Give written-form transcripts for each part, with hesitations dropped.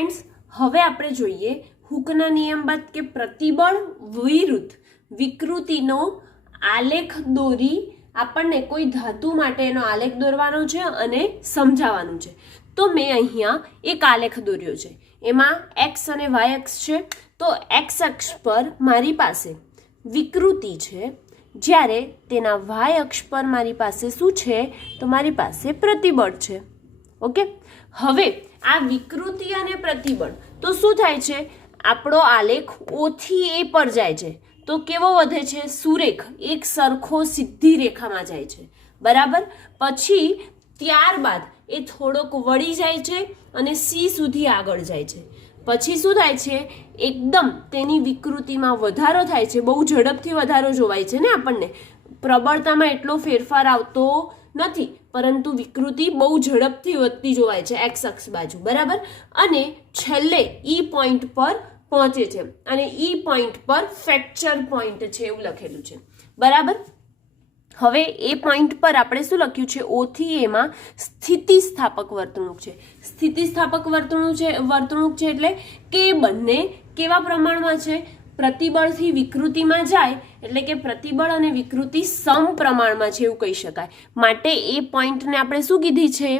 Friends, હવે આપણે જોઈએ હુકના નિયમ બાદ કે પ્રતિબળ વિરુદ્ધ વિકૃતિનો આલેખ દોરી આપણને કોઈ ધાતુ માટે એનો આલેખ દોરવાનો છે અને સમજાવવાનું છે. તો મેં અહીંયા એક આલેખ દોર્યો છે. એમાં એક્સ અને વાય અક્ષ છે. તો એક્સ અક્ષ પર મારી પાસે વિકૃતિ છે, જ્યારે તેના વાય અક્ષ પર મારી પાસે શું છે? તો મારી પાસે પ્રતિબળ છે. ઓકે, હવે આ વિકૃતિ અને પ્રતિબળ તો શું થાય છે? આપણો આલેખ ઓ થી એ પર જાય છે તો કેવો વધે છે? સુરેખ, એક સરખો સીધી રેખામાં જાય છે. બરાબર. પછી ત્યારબાદ એ થોડોક વળી જાય છે અને સી સુધી આગળ જાય છે. પછી શું થાય છે? એકદમ તેની વિકૃતિમાં વધારો થાય છે. બહુ ઝડપથી વધારો જોવાય છે ને આપણને. પ્રબળતામાં એટલો ફેરફાર આવતો નથી, પરંતુ વિકૃતિ બહુ ઝડપથી વધતી જોવાય છે એક્સ અક્ષ બાજુ. બરાબર. અને છેલ્લે ઈ પોઈન્ટ પર પહોંચે છે અને ઈ પોઈન્ટ પર ફ્રેક્ચર પોઈન્ટ છે એવું લખેલું છે. બરાબર. હવે એ પોઈન્ટ પર આપણે શું લખ્યું છે? ઓ થી એમાં સ્થિતિસ્થાપક વર્તણૂક છે. સ્થિતિસ્થાપક વર્તણૂક છે એટલે કે બંને કેવા પ્રમાણમાં છે? પ્રતિબળથી વિકૃતિમાં જાય એટલે કે પ્રતિબળ અને વિકૃતિ સમપ્રમાણમાં છે એવું કહી શકાય. માટે એ પોઈન્ટને આપણે શું કીધી છે?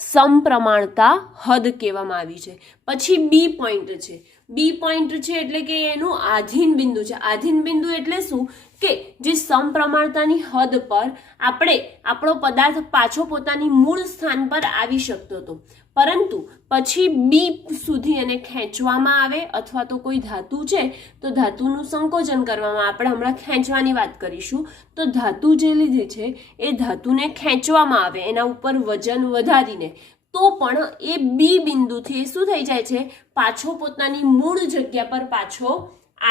સમપ્રમાણતા હદ કહેવામાં આવી છે. પછી બી પોઈન્ટ છે. બી પોઈન્ટ છે એટલે કે એનું આધીન બિંદુ છે. આધીન બિંદુ એટલે શું? કે જે સમપ્રમાણતાની હદ પર આપણો પદાર્થ પાછો પોતાની મૂળ સ્થાન પર આવી શકતો હતો, પરંતુ પછી બી સુધી એને ખેંચવામાં આવે, અથવા તો કોઈ ધાતુ છે તો ધાતુનું સંકોચન કરવામાં. આપણે હમણાં ખેંચવાની વાત કરીશું. તો ધાતુ જે લીધી છે એ ધાતુને ખેંચવામાં આવે એના ઉપર વજન વધારીને, તો પણ એ બી બિંદુથી શું થઈ જાય છે? પાછો પોતાની મૂળ જગ્યા પર પાછો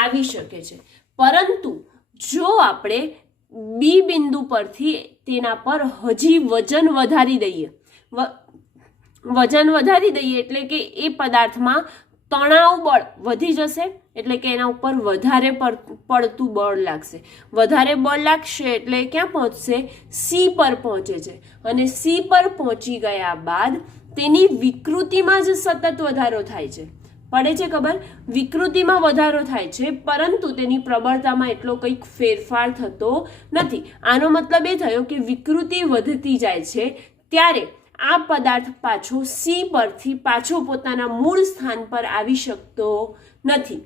આવી શકે છે. પરંતુ જો આપણે બી બિંદુ પરથી તેના પર હજી વજન વધારી દઈએ એટલે કે એ પદાર્થમાં તણાવ બળ વધી જશે, એટલે કે એના ઉપર વધારે પડતું બળ લાગશે. વધારે બળ લાગશે એટલે ક્યાં પહોંચશે? સી પર પહોંચે છે. અને સી પર પહોંચી ગયા બાદ તેની વિકૃતિમાં જ સતત વધારો થાય છે. પડે છે ખબર? વિકૃતિમાં વધારો થાય છે, પરંતુ તેની પ્રબળતામાં એટલો કંઈક ફેરફાર થતો નથી. આનો મતલબ એ થયો કે વિકૃતિ વધતી જાય છે ત્યારે આ પદાર્થ પાછો સી પરથી પાછો પોતાના મૂળ સ્થાન પર આવી શકતો નથી.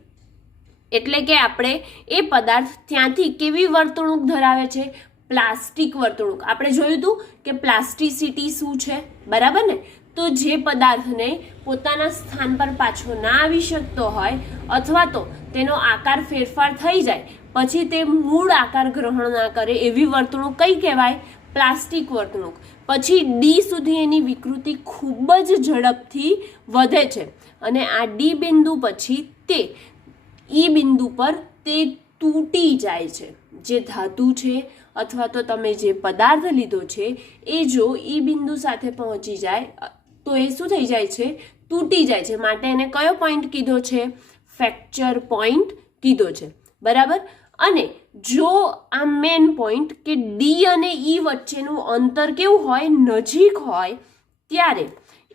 એટલે કે આપણે એ પદાર્થ ત્યાંથી કેવી વર્તણૂક ધરાવે છે? પ્લાસ્ટિક વર્તણૂક. આપણે જોયું હતું કે પ્લાસ્ટિસિટી શું છે. બરાબર ને? તો જે પદાર્થને પોતાના સ્થાન પર પાછો ના આવી શકતો હોય, અથવા તો તેનો આકાર ફેરફાર થઈ જાય પછી તે મૂળ આકાર ગ્રહણ ના કરે, એવી વર્તણૂક કઈ કહેવાય? પ્લાસ્ટિક વર્તણૂક. પછી ડી સુધી એની વિકૃતિ ખૂબ જ ઝડપથી વધે છે અને આ ડી બિંદુ પછી તે ઈ બિંદુ પર તે તૂટી જાય છે. જે ધાતુ છે અથવા તો તમે જે પદાર્થ લીધો છે એ જો ઈ બિંદુ સાથે પહોંચી જાય તો એ શું થઈ જાય છે? તૂટી જાય છે. માટે એને કયો પોઈન્ટ કીધો છે? ફ્રેક્ચર પોઈન્ટ કીધો છે. બરાબર. અને જો આ મેન પોઈન્ટ કે ડી અને ઈ વચ્ચેનું અંતર કેવું હોય? નજીક હોય, ત્યારે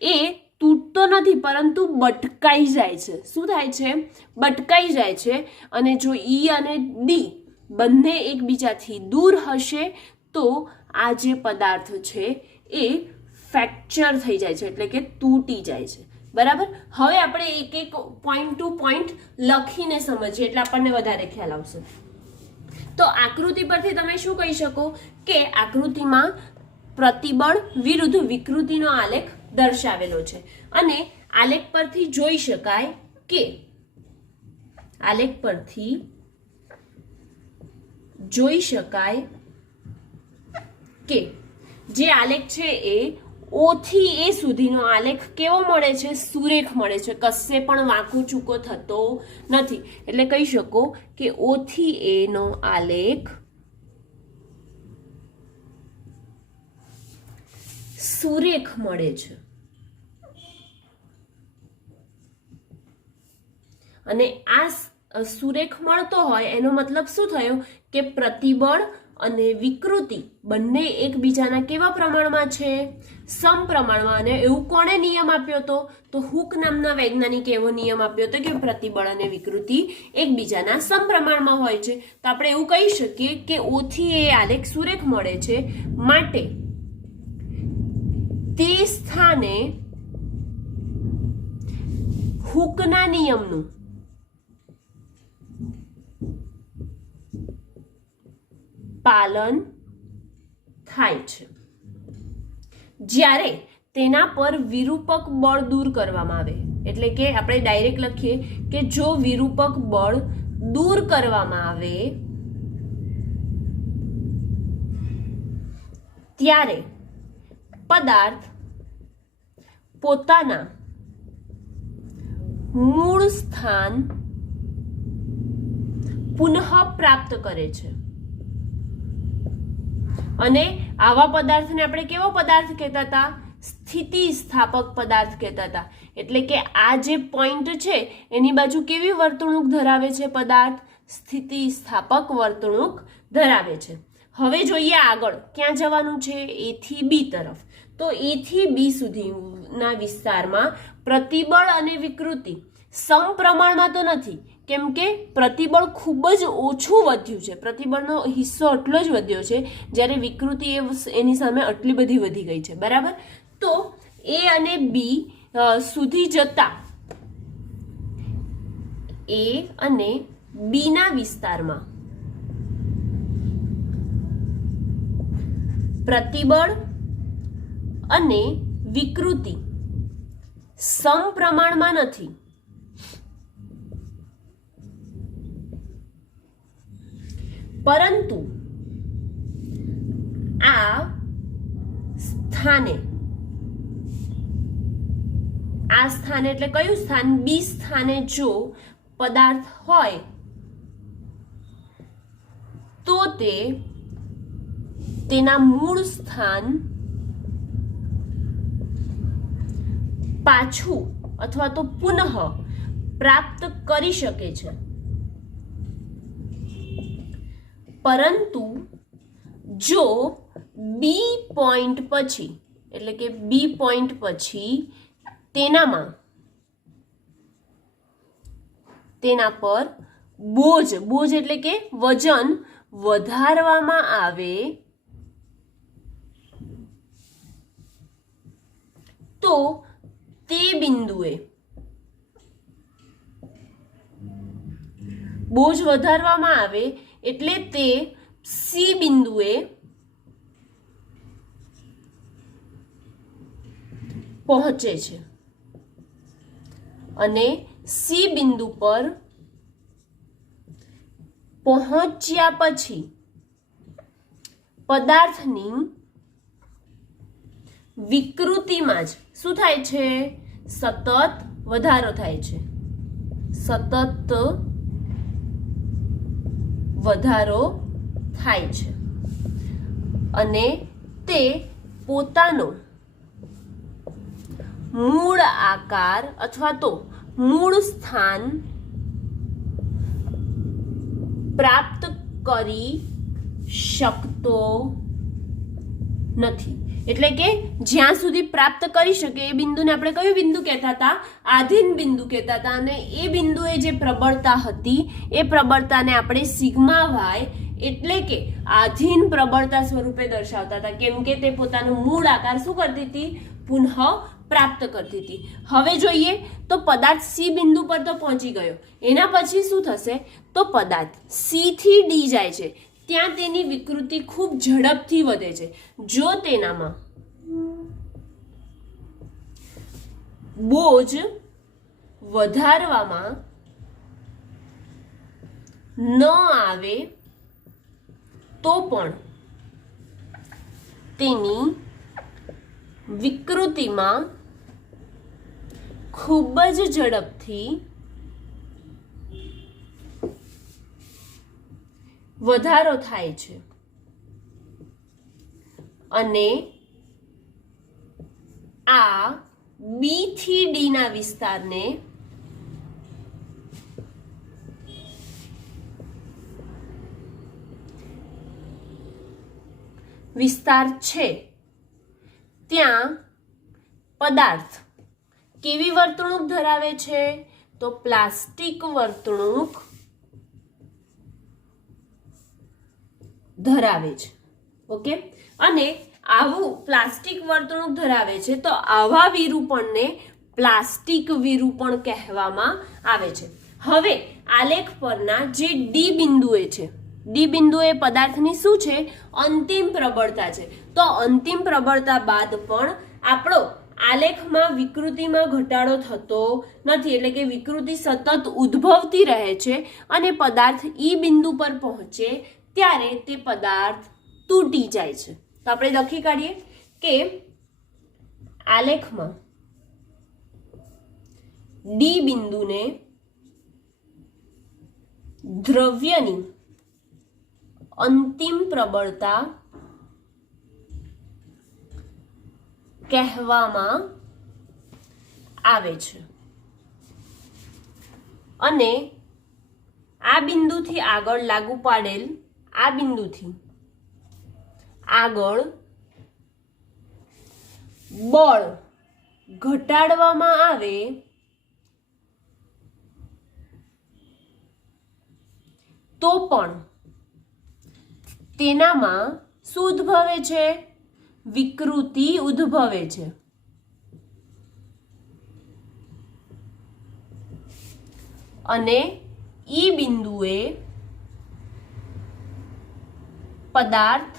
એ તૂટતો નથી, પરંતુ બટકાઈ જાય છે. શું થાય છે? બટકાઈ જાય છે. અને જો ઈ અને ડી બંને એકબીજાથી દૂર હશે તો આ જે પદાર્થ છે એ ફ્રેક્ચર થઈ જાય છે, એટલે કે તૂટી જાય છે. બરાબર. હવે આપણે એક એક પોઈન્ટ ટુ પોઈન્ટ લખીને સમજીએ એટલે આપણને વધારે ખ્યાલ આવશે. તો આકૃતિ પરથી તમે શું કહી શકો? કે આકૃતિમાં પ્રતિબળ વિરુદ્ધ વિકૃતિનો આલેખ દર્શાવેલો છે અને આલેખ પરથી જોઈ શકાય કે જે આલેખ છે એ ઓ થી એ સુધીનો આલેખ કેવો મળે છે? સુરેખ મળે છે. કશે પણ વાંકો ચૂકો થતો નથી. એટલે કહી શકો કે ઓ થી એ નો આલેખ સુરેખ મળે છે. અને આ સુરેખ મળતો હોય એનો મતલબ શું થયો? કે પ્રતિબળ અને વિકૃતિ બંને એકબીજાના કેવા પ્રમાણમાં છે? સમપ્રમાણમાં. અને એવું કોણે નિયમ આપ્યો હતો? તો હુક નામના વૈજ્ઞાનિકે એવો નિયમ આપ્યો હતો કે પ્રતિબળ અને વિકૃતિ એકબીજાના સમપ્રમાણમાં હોય છે. તો આપણે એવું કહી શકીએ કે O થી એ આલેખ સુરેખ મળે છે, માટે તે સ્થાને હુકના નિયમનું પાલન થાય છે. જ્યારે તેના પર વિરૂપક બળ દૂર કરવામાં આવે, એટલે કે આપણે ડાયરેક્ટ લખીએ કે જો વિરૂપક બળ દૂર કરવામાં આવે ત્યારે પદાર્થ પોતાના મૂળ સ્થાન પુનઃ પ્રાપ્ત કરે છે. અને આવા પદાર્થને આપણે કેવો પદાર્થ કહેતા હતા? સ્થિતિસ્થાપક પદાર્થ કહેતા હતા. એટલે કે આ જે પોઈન્ટ છે એની બાજુ કેવી વર્તણૂક ધરાવે છે? પદાર્થ સ્થિતિસ્થાપક વર્તણૂક ધરાવે છે. હવે જોઈએ આગળ ક્યાં જવાનું છે? A થી B તરફ. તો A થી B સુધીના વિસ્તારમાં પ્રતિબળ અને વિકૃતિ સમપ્રમાણમાં તો નથી, કેમ કે પ્રતિબળ ખૂબ જ ઓછું વધ્યું છે. પ્રતિબળનો હિસ્સો એટલો જ વધ્યો છે, જ્યારે વિકૃતિ એની સામે આટલી બધી વધી ગઈ છે. બરાબર? તો A અને B સુધી જતા A અને B ના વિસ્તારમાં પ્રતિબળ અને વિકૃતિ સમપ્રમાણમાં નથી. પરંતુ આ સ્થાને એટલે કયું સ્થાન? બી સ્થાને જો પદાર્થ હોય તો તે તેના મૂળ સ્થાન પાછું અથવા તો પુનઃ પ્રાપ્ત કરી શકે છે. પરંતુ જો બી પોઈન્ટ પછી, એટલે કે બી પોઈન્ટ પછી તેના પર બોજ એટલે કે વજન વધારવામાં આવે તો તે બિંદુએ બોજ વધારવામાં આવે એટલે તે સી બિંદુએ પહોંચે છે અને સી બિંદુ પર પહોંચ્યા પછી પદાર્થની વિકૃતિમાં જ શું થાય છે? સતત વધારો થાય છે. સતત વધારો થાય છે અને તે પોતાનો મૂળ આકાર અથવા તો મૂળ સ્થાન પ્રાપ્ત કરી શકતો નથી. એટલે કે જ્યાં સુધી પ્રાપ્ત કરી શકે એ બિંદુને આપણે કયું બિંદુ કહેતા હતા? આધીન બિંદુ કહેતા હતા. અને એ બિંદુએ જે પ્રબળતા હતી એ પ્રબળતાને આપણે સિગ્મા વાય એટલે કે આધીન પ્રબળતા સ્વરૂપે દર્શાવતા હતા, કેમ કે તે પોતાનો મૂળ આકાર શું કરતી હતી? પુનઃ પ્રાપ્ત કરતી હતી. હવે જોઈએ તો પદાર્થ સી બિંદુ પર તો પહોંચી ગયો, એના પછી શું થશે? તો પદાર્થ સી થી ડી જાય છે, ત્યાં તેની વિકૃતિ ખૂબ ઝડપથી વધે છે. જો તેનામાં બોજ વધારવામાં ન આવે તો પણ તેની વિકૃતિમાં ખૂબ જ ઝડપથી વધારો થાય છે અને આ બી થી ડી ના વિસ્તારને વિસ્તાર છે ત્યાં પદાર્થ કેવી વર્તણૂક ધરાવે છે? તો પ્લાસ્ટિક વર્તણૂક ધરાવે છે. ઓકે, અને આવું પ્લાસ્ટિક વર્તણૂક ધરાવે છે તો આવા વિરૂપણને પ્લાસ્ટિક વિરૂપણ કહેવામાં આવે છે. હવે આલેખ પરના જે ડી બિંદુએ છે, ડી બિંદુ એ પદાર્થની શું છે? અંતિમ પ્રબળતા છે. તો અંતિમ પ્રબળતા બાદ પણ આપણો આલેખમાં વિકૃતિમાં ઘટાડો થતો નથી, એટલે કે વિકૃતિ સતત ઉદ્ભવતી રહે છે અને પદાર્થ ઈ બિંદુ પર પહોંચે ત્યારે તે પદાર્થ તૂટી જાય છે. તો આપણે લખી કાઢીએ કે આલેખમાં ડી બિંદુને દ્રવ્યની અંતિમ પ્રબળતા કહેવામાં આવે છે અને આ બિંદુથી આગળ લાગુ પાડેલ આ બિંદુથી આગળ બળ ઘટાડવામાં આવે તો પણ તેનામાં શું ઉદ્ભવે છે? વિકૃતિ ઉદ્ભવે છે. અને ઈ બિંદુએ પદાર્થ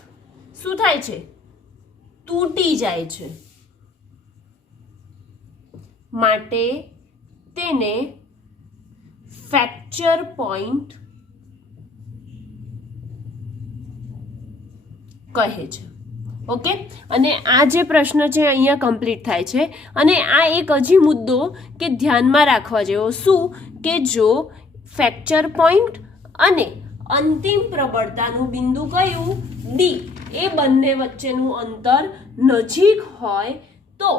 શું થાય છે? તૂટી જાય છે. માટે તેને ફ્રેક્ચર પોઈન્ટ કહે છે. ઓકે, અને આ જે પ્રશ્ન છે અહીંયા કમ્પ્લીટ થાય છે. અને આ એક હજી મુદ્દો કે ધ્યાનમાં રાખવા જેવો, શું કે જો ફ્રેક્ચર પોઈન્ટ અને અંતિમ પ્રબળતાનું બિંદુ કયું? ડી, એ બંને વચ્ચેનું અંતર નજીક હોય તો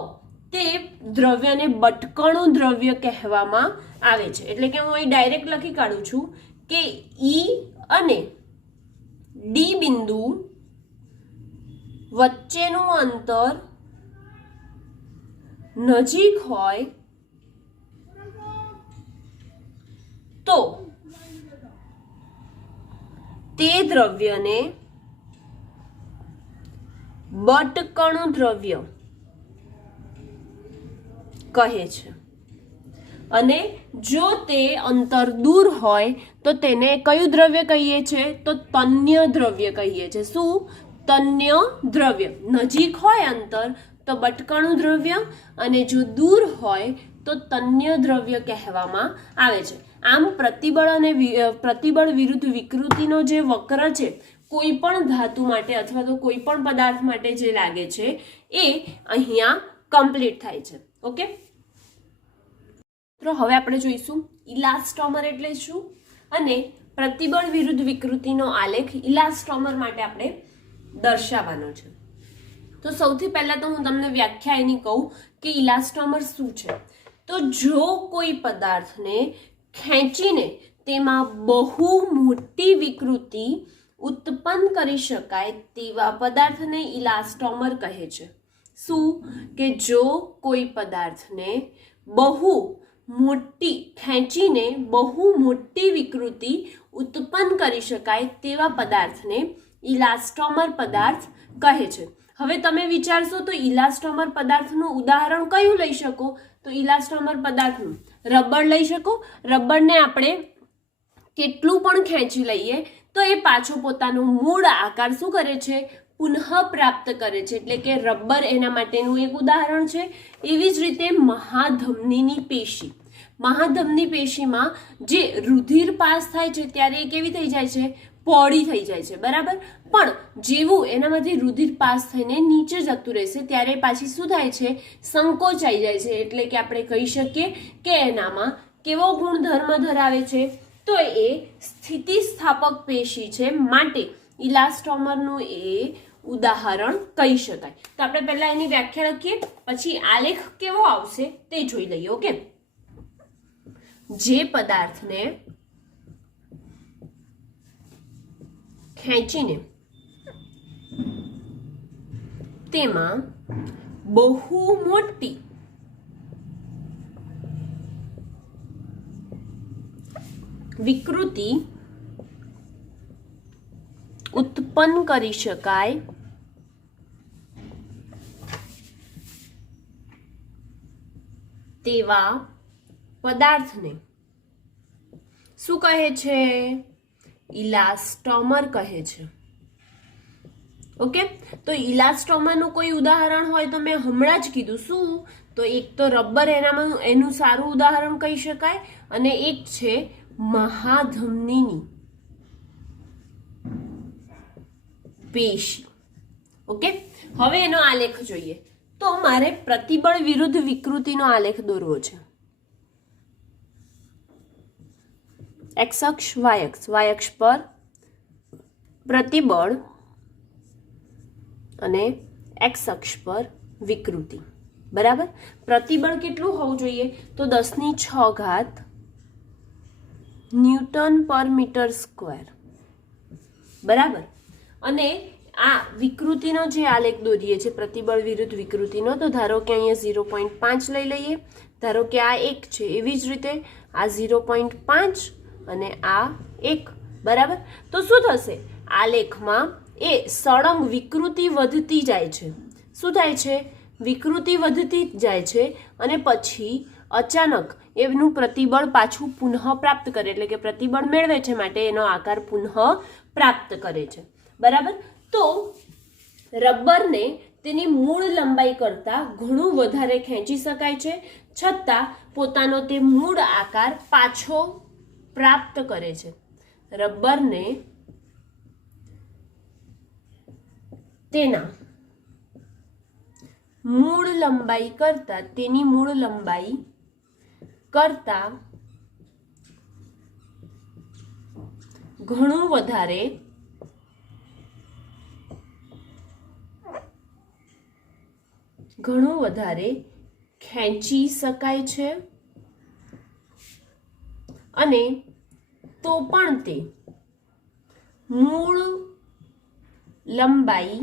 તે દ્રવ્યને બટકણું દ્રવ્ય કહેવામાં આવે છે. એટલે કે હું અહીં ડાયરેક્ટ લખી કાઢું છું કે ઈ અને ડી બિંદુ વચ્ચેનું અંતર નજીક હોય તો તે દ્રવ્યને બટકણું દ્રવ્ય કહે છે. અને જો તે અંતર દૂર હોય તો તેને કયું દ્રવ્ય કહીએ છીએ? તો તન્ય દ્રવ્ય કહીએ છીએ. શું? તન્ય દ્રવ્ય. નજીક હોય અંતર તો બટકણું દ્રવ્ય, અને જો દૂર હોય તો તન્ય દ્રવ્ય કહેવામાં આવે છે. આમ પ્રતિબળ અને પ્રતિબળ વિરુદ્ધ વિકૃતિનો જે વક્ર છે કોઈ પણ ધાતુ માટે અથવા તો કોઈ પણ પદાર્થ માટે જે લાગે છે એ અહીંયા કમ્પ્લીટ થાય છે. ઓકે, તો હવે આપણે જોઈશું ઇલાસ્ટોમર એટલે શું અને પ્રતિબળ વિરુદ્ધ વિકૃતિનો આલેખ ઇલાસ્ટોમર માટે આપણે દર્શાવવાનો છે. તો સૌથી પહેલા તો હું તમને વ્યાખ્યા એની કહું કે ઇલાસ્ટોમર શું છે. તો જો કોઈ પદાર્થને ખેંચીને તેમાં બહુ મોટી વિકૃતિ ઉત્પન્ન કરી શકાય તેવા પદાર્થને ઇલાસ્ટોમર કહે છે. શું? કે જો કોઈ પદાર્થને બહુ મોટી ખેંચીને બહુ મોટી વિકૃતિ ઉત્પન્ન કરી શકાય તેવા પદાર્થને ઇલાસ્ટોમર પદાર્થ કહે છે. હવે તમે વિચારશો તો ઇલાસ્ટોમર પદાર્થનું ઉદાહરણ કયું લઈ શકો? તો ઇલાસ્ટોમર પદાર્થનું રબર લઈ શકો. રબરને આપણે કેટલું પણ ખેંચી લઈએ તો એ પાછો પોતાનો મૂળ આકાર શું કરે છે? પુનઃ પ્રાપ્ત કરે છે. એટલે કે રબર એના માટેનું એક ઉદાહરણ છે. એવી જ રીતે મહાધમનીની પેશી, મહાધમની પેશીમાં જે રુધિર પાસ થાય છે ત્યારે એ કેવી થઈ જાય છે? પહોળી થઈ જાય છે. બરાબર, પણ જેવું એનામાંથી રુધિર પાસ થઈને નીચે જતું રહેશે ત્યારે પાછી શું થાય છે? સંકોચાઈ જાય છે. એટલે કે આપણે કહી શકીએ કે એનામાં કેવો ગુણધર્મ ધરાવે છે? તો એ સ્થિતિસ્થાપક પેશી છે. માટે ઇલાસ્ટોમરનું એ ઉદાહરણ કહી શકાય. તો આપણે પહેલા એની વ્યાખ્યા લખીએ, પછી આલેખ કેવો આવશે તે જોઈ લઈએ. ઓકે, જે પદાર્થને ખેંચીને તેમાં બહુ મોટી વિકૃતિ ઉત્પન્ન કરી શકાય તેવા પદાર્થને શું કહે છે? ઇલાસ્ટોમર કહે છે. ઓકે, તો ઇલાસ્ટોમરનું કોઈ ઉદાહરણ હોય તો મેં હમણાં જ કીધું. શું? તો એક તો રબર એનું સારું ઉદાહરણ કહી શકાય, અને એક છે મહાધમનીની પેશી. ઓકે, હવે એનો આલેખ જોઈએ. તો મારે પ્રતિબળ વિરુદ્ધ વિકૃતિનો આલેખ દોરવો છે. એક્સ અક્ષ વાય અક્ષ, વાય અક્ષ પર પ્રતિબળ અને એક્સ અક્ષ પર વિકૃતિ. બરાબર. પ્રતિબળ કેટલું હોવું જોઈએ? તો 10⁶ ન્યૂટન પર મીટર સ્ક્વેર. બરાબર. અને આ વિકૃતિનો જે આલેખ દોરીએ છે પ્રતિબળ વિરુદ્ધ વિકૃતિનો, તો ધારો કે અહીંયા 0.5 લઈ લઈએ. ધારો કે આ 1 છે, એવી જ રીતે આ 0.5 અને આ 1. બરાબર. તો શું થશે? આલેખમાં એ સળંગ વિકૃતિ વધતી જાય છે. શું થાય છે? વિકૃતિ વધતી જાય છે, અને પછી અચાનક એનું પ્રતિબળ પાછું પુનઃ પ્રાપ્ત કરે, એટલે કે પ્રતિબળ મેળવે છે માટે એનો આકાર પુનઃ પ્રાપ્ત કરે છે. બરાબર. તો રબરને તેની મૂળ લંબાઈ કરતાં ઘણું વધારે ખેંચી શકાય છે, છતાં પોતાનો તે મૂળ આકાર પાછો પ્રાપ્ત કરે છે. રબરને તેના મૂળ લંબાઈ કરતાં, તેની મૂળ લંબાઈ કરતાં ઘણું વધારે ખેંચી શકાય છે, અને તો પણ તે મૂળ લંબાઈ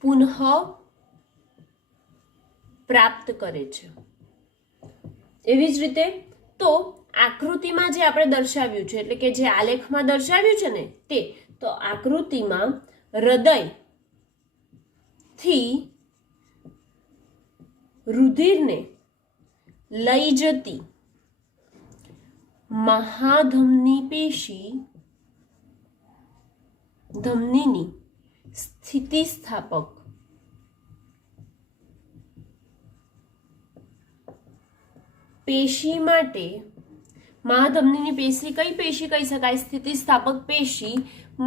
પુનઃ પ્રાપ્ત કરે છે. એવી જ રીતે તો આકૃતિમાં જે આપણે દર્શાવ્યું છે, એટલે કે જે આલેખમાં દર્શાવ્યું છે ને તે, તો આકૃતિમાં હૃદયથી રુધિરને લઈ જતી મહાધમની પેશી ધમનીની સ્થિતિસ્થાપક પેશી માટે, મહાધમનીની પેશી કઈ પેશી કહી શકાય? સ્થિતિસ્થાપક પેશી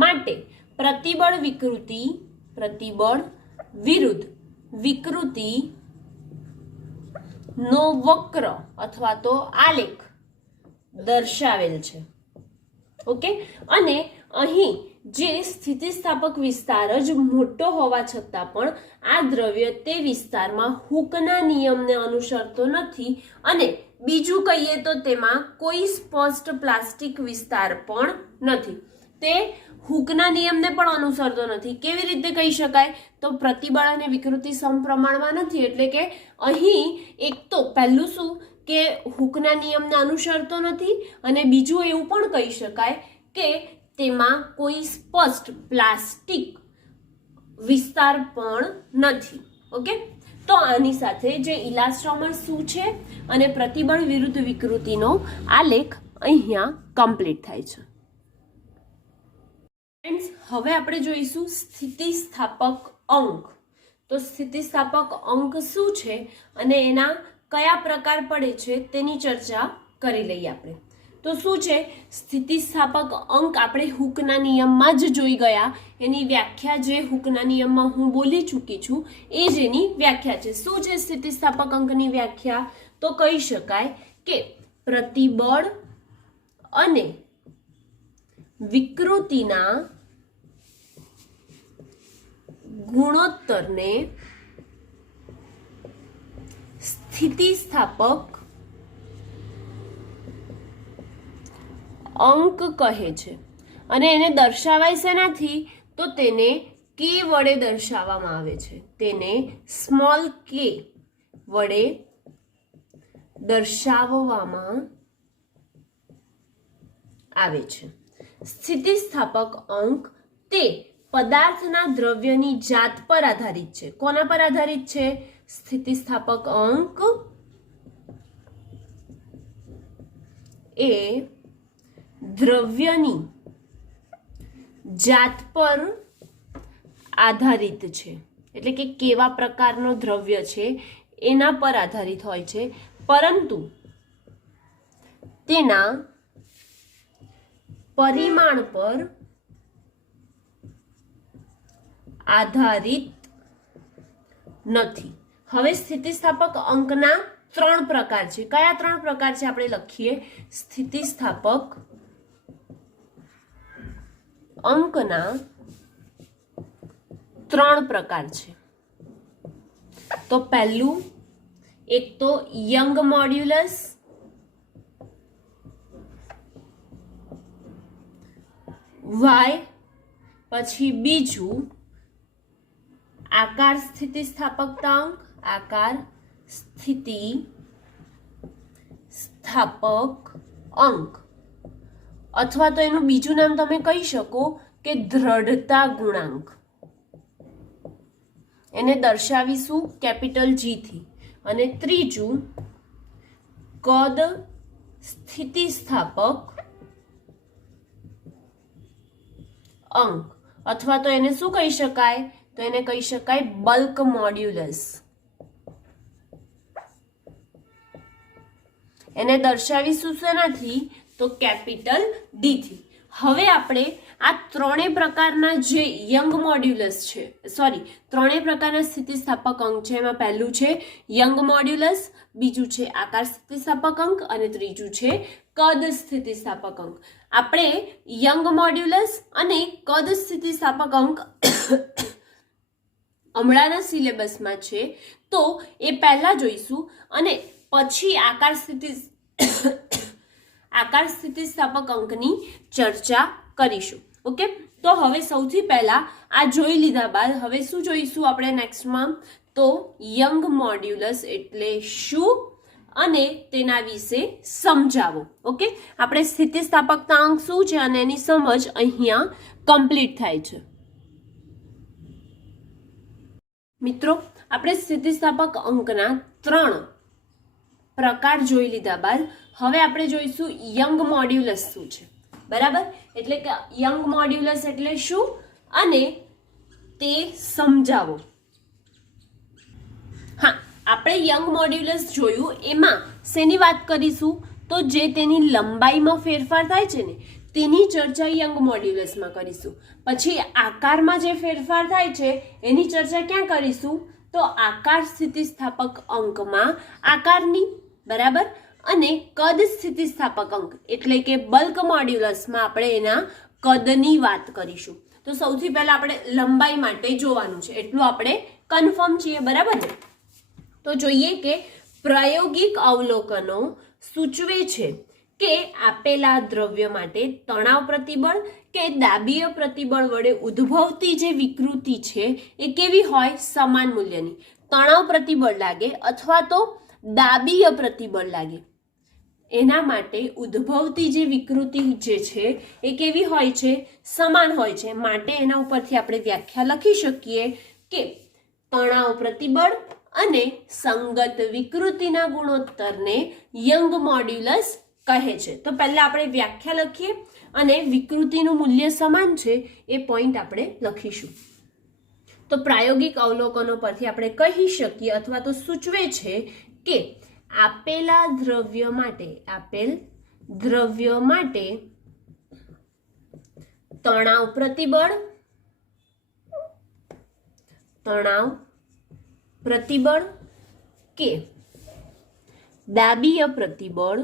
માટે પ્રતિબળ વિરુદ્ધ વિકૃતિ નો વક્ર અથવા તો આલેખ દર્શાવેલ છે. ઓકે, અને અહીં જે સ્થિતિસ્થાપક વિસ્તાર જ મોટો હોવા છતાં પણ આ દ્રવ્ય તે વિસ્તારમાં હુકના નિયમને અનુસરતો નથી, અને બીજું કહીએ તો તેમાં કોઈ સ્પષ્ટ પ્લાસ્ટિક વિસ્તાર પણ નથી. તે હુકના નિયમને પણ અનુસરતો નથી. કેવી રીતે કહી શકાય? તો પ્રતિબળ અને વિકૃતિ સમપ્રમાણમાં નથી, એટલે કે અહીં એક તો પહેલું શું કે હુકના નિયમને અનુસરતો નથી, અને બીજું એવું પણ કહી શકાય કે તેમાં કોઈ સ્પષ્ટ પ્લાસ્ટિક વિસ્તાર પણ નથી. ઓકે, તો આની સાથે જે ઇલાસ્ટોમર શું છે અને પ્રતિબળ વિરુદ્ધ વિકૃતિનો આલેખ અહીંયા કમ્પ્લીટ થાય છે. ફ્રેન્ડ્સ, હવે આપણે જોઈશું સ્થિતિસ્થાપક અંક. તો સ્થિતિસ્થાપક અંક શું છે અને એના કયા પ્રકાર પડે છે તેની ચર્ચા કરી લઈએ આપણે. તો શું છે સ્થિતિસ્થાપક અંક? આપણે હુકના નિયમમાં જ જોઈ ગયા. એની વ્યાખ્યા જે હુકના નિયમમાં હું બોલી ચૂકી છું એ જ એની વ્યાખ્યા છે. શું છે સ્થિતિસ્થાપક અંકની વ્યાખ્યા? તો કહી શકાય કે પ્રતિબળ અને વિકૃતિના ગુણોત્તરને સ્થિતિસ્થાપક અંક કહે છે. અને એને દર્શાવાય શેનાથી? તો તેને કે વડે દર્શાવવામાં આવે છે, તેને સ્મોલ કે વડે દર્શાવવામાં આવે છે. સ્થિતિસ્થાપક અંક તે પદાર્થના દ્રવ્યની જાત પર આધારિત છે. કોના પર આધારિત છે? સ્થિતિસ્થાપક અંક એ દ્રવ્યની જાત પર આધારિત છે, એટલે કે કેવા પ્રકારનો દ્રવ્ય છે એના પર આધારિત હોય છે, પરંતુ તેના પરિમાણ પર આધારિત નથી. હવે સ્થિતિસ્થાપક અંકના 3 પ્રકાર છે. કયા 3 પ્રકાર છે આપણે લખીએ? સ્થિતિસ્થાપક અંકના 3 પ્રકાર છે. તો પહેલું એક તો યંગ મોડ્યુલસ, વાય, પછી બીજું આકાર સ્થિતિસ્થાપકતાંક, આકાર સ્થિતિસ્થાપક અંક, અથવા તો એનું બીજું નામ તમે કહી શકો કે દ્રઢતા ગુણાંક. એને દર્શાવીશું કેપિટલ જી થી. અને ત્રીજું કદ સ્થિતિસ્થાપક અંક, અથવા તો એને શું કહી શકાય? તો એને કહી શકાય બલ્ક મોડ્યુલસ. એને દર્શાવીશું શેનાથી? તો કેપિટલ ડી થી. હવે આપણે આ ત્રણેય પ્રકારના જે યંગ મોડ્યુલસ છે, ત્રણેય પ્રકારના સ્થિતિસ્થાપક અંક છે, એમાં પહેલું છે યંગ મોડ્યુલસ, બીજું છે આકાર સ્થિતિસ્થાપક અંક અને ત્રીજું છે કદ સ્થિતિસ્થાપક અંક. આપણે યંગ મોડ્યુલસ અને કદ સ્થિતિસ્થાપક અંક હમણાંના સિલેબસમાં છે, તો એ પહેલા જોઈશું અને પછી આકાર સ્થિતિસ્થાપક અંકની ચર્ચા કરીશું. ઓકે, તો હવે સૌથી પહેલા આ જોઈ લીધા બાદ હવે શું જોઈશું આપણે નેક્સ્ટમાં? તો યંગ મોડ્યુલસ એટલે શું અને તેના વિશે સમજાવો. ઓકે, આપણે સ્થિતિસ્થાપકતા અંક શું છે અને એની સમજ અહીંયા કમ્પ્લીટ થાય છે. મિત્રો, આપણે સ્થિતિસ્થાપક અંકના 3 પ્રકાર જોઈ લીધા બાદ હવે આપણે જોઈશું યંગ મોડ્યુલસ શું છે. બરાબર, એટલે કે યંગ મોડ્યુલસ એટલે શું અને તે સમજાવો. હા, આપણે યંગ મોડ્યુલસ જોયું, એમાં શેની વાત કરીશું? તો જે તેની લંબાઈમાં ફેરફાર થાય છે ને તેની ચર્ચા યંગ મોડ્યુલસમાં કરીશું. પછી આકારમાં જે ફેરફાર થાય છે એની ચર્ચા ક્યાં કરીશું? તો આકાર સ્થિતિસ્થાપક અંકમાં આકારની. બરાબર, અને કદ સ્થિતિસ્થાપક અંક એટલે કે બલ્ક મોડ્યુલસમાં આપણે એના કદની વાત કરીશું. તો સૌથી પહેલા આપણે લંબાઈ માટે જોવાનું છે, એટલું આપણે કન્ફર્મ છીએ. બરાબર ને? તો જોઈએ કે પ્રાયોગિક અવલોકનો સૂચવે છે કે આપેલા દ્રવ્ય માટે તણાવ પ્રતિબળ કે દાબીય પ્રતિબળ વડે ઉદ્ભવતી જે વિકૃતિ છે એ કેવી હોય? સમાન મૂલ્યની. તણાવ પ્રતિબળ લાગે અથવા તો દાબીય પ્રતિબળ લાગે, એના માટે ઉદ્ભવતી જે વિકૃતિ જે છે એ કેવી હોય છે? સમાન હોય છે. માટે એના ઉપરથી આપણે વ્યાખ્યા લખી શકીએ કે તણાવ પ્રતિબળ અને સંગત વિકૃતિના ગુણોત્તરને યંગ મોડ્યુલસ કહે છે. તો પહેલા આપણે વ્યાખ્યા લખીએ અને વિકૃતિનું મૂલ્ય સમાન છે એ પોઈન્ટ આપણે લખીશું. તો પ્રાયોગિક અવલોકનો પરથી આપણે કહી શકીએ અથવા તો સૂચવે છે કે આપેલ દ્રવ્ય માટે તણાવ પ્રતિબળ કે દાબીય પ્રતિબળ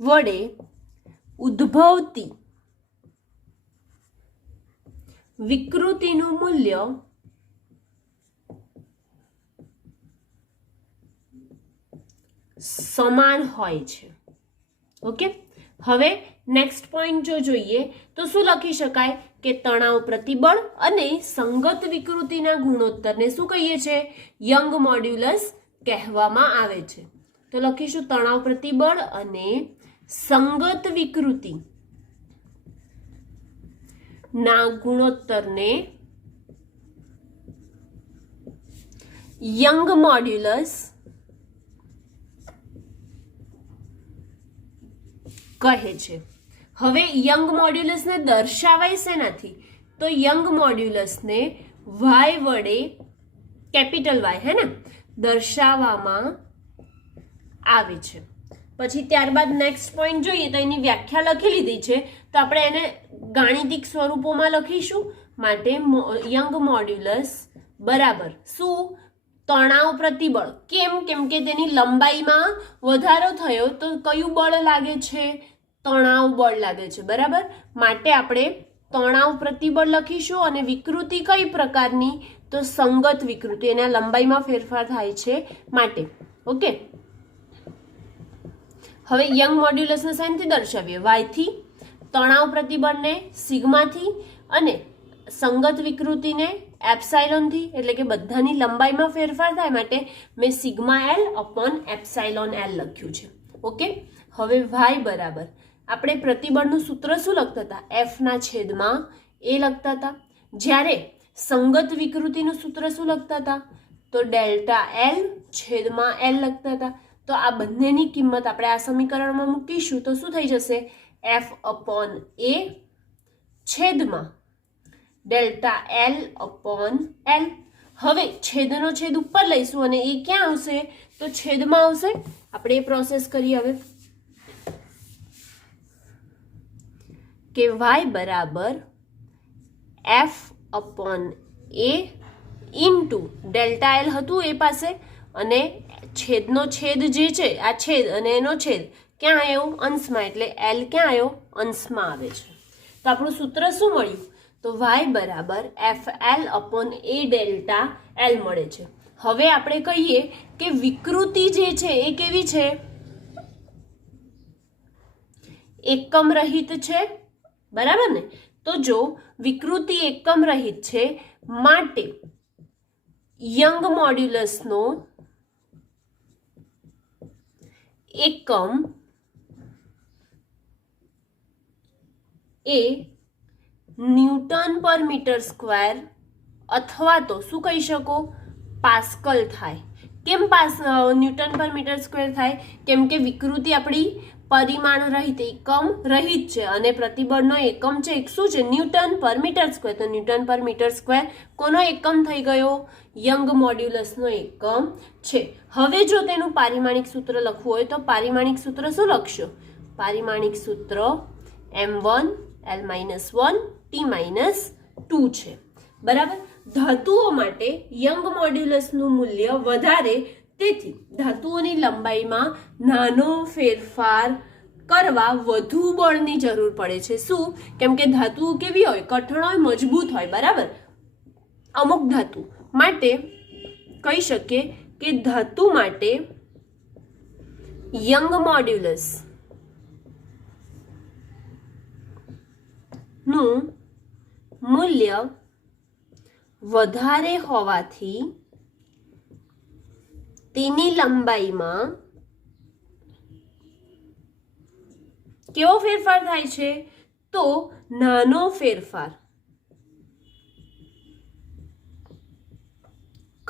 વડે ઉદ્ભવતી વિકૃતિનું મૂલ્ય સમાન હોય છે. ઓકે, હવે નેક્સ્ટ પોઈન્ટ જો જોઈએ તો શું લખી શકાય કે તણાવ પ્રતિબળ અને સંગત વિકૃતિના ગુણોત્તરને શું કહીએ છીએ? યંગ મોડ્યુલસ કહેવામાં આવે છે. તો લખીશું તણાવ પ્રતિબળ અને સંગત વિકૃતિ ના ગુણોત્તરને યંગ મોડ્યુલસ કહે છે. હવે યંગ મોડ્યુલસને દર્શાવાય શેનાથી? તો યંગ મોડ્યુલસને વાય વડે, કેપિટલ વાય હે ને, દર્શાવવામાં આવે છે. પછી ત્યારબાદ નેક્સ્ટ પોઈન્ટ જોઈએ તો એની વ્યાખ્યા લખી લીધી છે, તો આપણે એને ગાણિતિક સ્વરૂપોમાં લખીશું. માટે યંગ મોડ્યુલસ બરાબર શું? તણાવ પ્રતિબળ. કેમ? કેમ કે તેની લંબાઈમાં વધારો થયો તો કયું બળ લાગે છે? તણાવ બળ લાગે છે. બરાબર, માટે આપણે તણાવ પ્રતિબળ લખીશું. અને વિકૃતિ કઈ પ્રકારની? તો સંગત વિકૃતિ, એના લંબાઈમાં ફેરફાર થાય છે માટે. ઓકે, હવે યંગ મોડ્યુલસને શેનાથી દર્શાવીએ? વાયથી, તણાવ પ્રતિબળને સિગ્માથી અને સંગત વિકૃતિને એપ્સાઇલોનથી. એટલે કે બધાની લંબાઈમાં ફેરફાર થાય માટે મેં sigma L upon epsilon L લખ્યું છે. ઓકે, હવે વાય બરાબર આપણે પ્રતિબળનું સૂત્ર શું લખતા હતા? એફ ના છેદમાં એ લખતા હતા. જ્યારે સંગત વિકૃતિનું સૂત્ર શું લખતા હતા? તો ડેલ્ટા એલ છેદમાં એલ લખતા હતા. તો આ બંનેની કિંમત આપણે આ સમીકરણમાં મૂકીશું તો શું થઈ જશે? એફ અપોન એ છેદમાં ડેલ્ટા એલ અપોન એલ. હવે છેદનો છેદ ઉપર લઈશું અને એ ક્યાં આવશે? તો છેદમાં આવશે. આપણે એ પ્રોસેસ કરીએ હવે કે વાય બરાબર એફ અપોન એ ઇન્ટુ ડેલ્ટા એલ હતું એ પાસે, અને છેદનો છેદ જે છે આ છેદ અને એનો છેદ ક્યાં આવ્યો? અંશમાં. એટલે એલ ક્યાં આવ્યો? અંશમાં આવે છે. તો આપણું સૂત્ર શું મળ્યું? તો વાય બરાબર એફ એલ અપોન એ ડેલ્ટા એલ મળે છે. હવે આપણે કહીએ કે વિકૃતિ જે છે એ કેવી છે? એકમ રહિત છે. બરાબર ને? તો જો વિકૃતિ એકમ રહિત છે માટે યંગ મોડ્યુલસનો એકમ એ ન્યૂટન પર મીટર સ્ક્વેર અથવા તો શું કહી શકો? પાસ્કલ થાય. કેમ ન્યૂટન પર મીટર સ્ક્વેર થાય? કેમ કે વિકૃતિ આપણી પરિમાણ રહિત, એકમ રહિત છે અને પ્રતિબળનો એકમ છે શું છે? ન્યૂટન પર મીટર સ્ક્વેર. તો ન્યૂટન પર મીટર સ્ક્વેર કોનો એકમ થઈ ગયો? યંગ મોડ્યુલસનો એકમ છે. હવે જો તેનું પારિમાણિક સૂત્ર લખવું હોય તો પારિમાણિક સૂત્ર શું લખશો? પારિમાણિક સૂત્ર m1 l-1 t-2 છે. બરાબર, ધાતુઓ માટે યંગ મોડ્યુલસનું મૂલ્ય વધારે, તેથી ધાતુઓની લંબાઈમાં નાનો ફેરફાર કરવા વધુ બળની જરૂર પડે છે. શું? કેમ કે ધાતુઓ કેવી હોય? કઠણ હોય, મજબૂત હોય. બરાબર, અમુક ધાતુ માટે કહી શકીએ કે ધાતુ માટે યંગ મોડ્યુલસ નું મૂલ્ય વધારે હોવાથી તેની લંબાઈમાં કેવો ફેરફાર થાય છે? તો નાનો ફેરફાર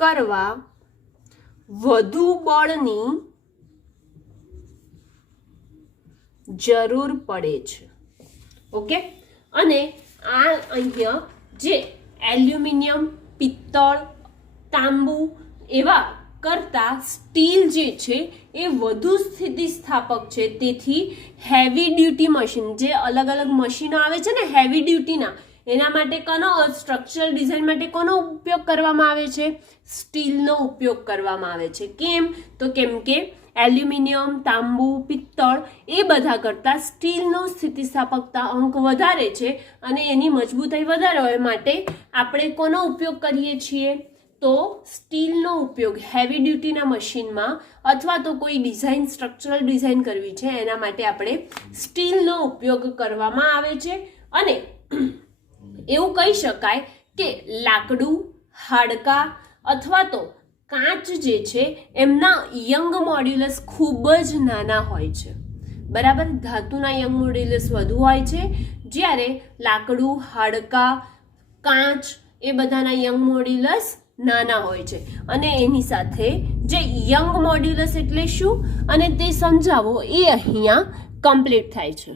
કરવા વધુ બળની જરૂર પડે છે. ઓકે, અને આ અહીંયા જે એલ્યુમિનિયમ, પિત્તળ, તાંબુ એવા કરતા સ્ટીલ જે છે એ વધુ સ્થિતિસ્થાપક છે. તેથી હેવી ડ્યુટી મશીન, જે અલગ અલગ મશીનો આવે છે ને હેવી ડ્યુટીના, એના માટે કોનો સ્ટ્રક્ચરલ ડિઝાઇન માટે કોનો ઉપયોગ કરવામાં આવે છે? સ્ટીલનો ઉપયોગ કરવામાં આવે છે. કેમ? તો કેમ કે એલ્યુમિનિયમ, તાંબુ, પિત્તળ એ બધા કરતાં સ્ટીલનો સ્થિતિસ્થાપકતા અંક વધારે છે અને એની મજબૂતાઈ વધારે હોય માટે આપણે કોનો ઉપયોગ કરીએ છીએ? તો સ્ટીલનો ઉપયોગ હેવી ડ્યુટીના મશીનમાં અથવા તો કોઈ ડિઝાઇન સ્ટ્રક્ચરલ ડિઝાઇન કરવી છે એના માટે આપણે સ્ટીલનો ઉપયોગ કરવામાં આવે છે. અને એવું કહી શકાય કે લાકડું, હાડકા અથવા તો કાચ જે છે એમના યંગ મોડ્યુલસ ખૂબ જ નાના હોય છે. બરાબર, ધાતુના યંગ મોડ્યુલસ વધુ હોય છે, જ્યારે લાકડું, હાડકા, કાચ એ બધાના યંગ મોડ્યુલસ નાના હોય છે. અને એની સાથે જે યંગ મોડ્યુલસ એટલે શું અને તે સમજાવો એ અહીંયા કમ્પ્લીટ થાય છે.